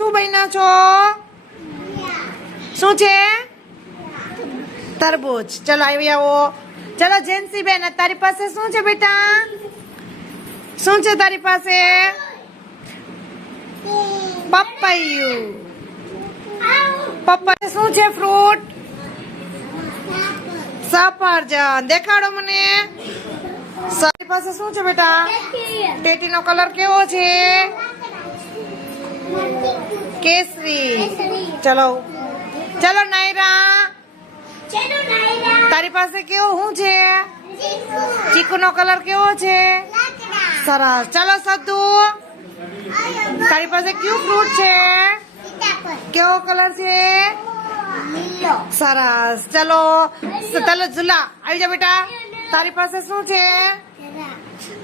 શું બન્યા છો? શું છે? તરબૂચ. ચલો આવી આવો. ચલો જેન્સી બેન, તારી પાસે શું છે બેટા? શું છે તારી પાસે? પપૈયું. પપૈયું શું છે ફ્રૂટ? સફરજન. દેખાડો મને. તારી પાસે શું છે બેટા? ટેટીનો કલર કેવો છે? કેસરી. ચલો ચલો નાયરા, તારી પાસે કેવો શું છે? ચીકુનો કલર કેવો છે? સરસ. ચલો સદ્દુ, તારી પાસે કયું ફ્રૂટ છે? કેવો કલર છે? સરસ. ચલો ચલો ઝુલા આવી જા બેટા. તારી પાસે શું છે?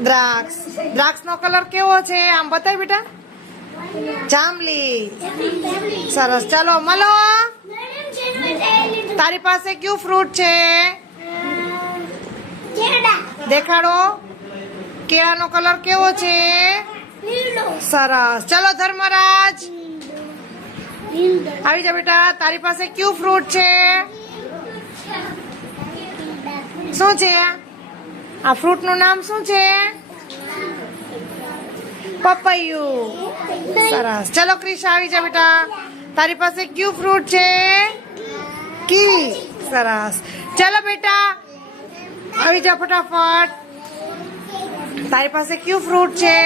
દ્રાક્ષ. દ્રાક્ષ નો કલર કેવો છે? આમ બતાય બેટા. જાંબલી. સરસ. ચલો મલો, તારી પાસે કયું ફ્રૂટ છે? દેખાડો. કેળાનો કલર કેવો છે? સરસ. ચલો ધર્મરાજ આવી જા બેટા. તારી પાસે કયું ફ્રૂટ છે? શું છે આ ફ્રૂટ નું નામ? શું છે? પપૈયું. સરસ. ચલો ક્રિશા આવી જા બેટા. તારી પાસે કયું ફ્રૂટ છે? કીવી. સરસ. ચલો બેટા આવી જા ફટાફટ. તારી પાસે કયું ફ્રૂટ છે?